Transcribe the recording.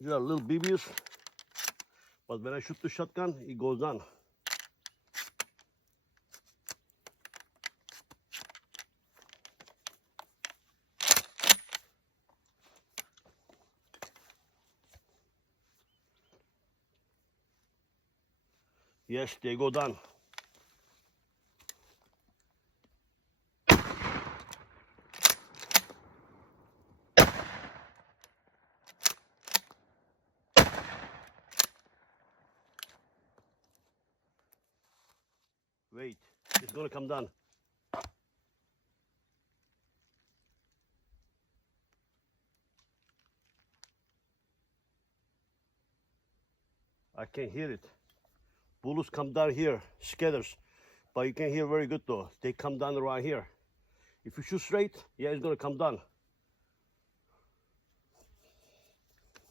These are little BBs, but when I shoot the shotgun, it goes down. Yes, they go down. Wait, it's gonna come down. I can hear it. Bullets come down here, scatters, but you can hear very good though. They come down around here. If you shoot straight, yeah, it's gonna come down.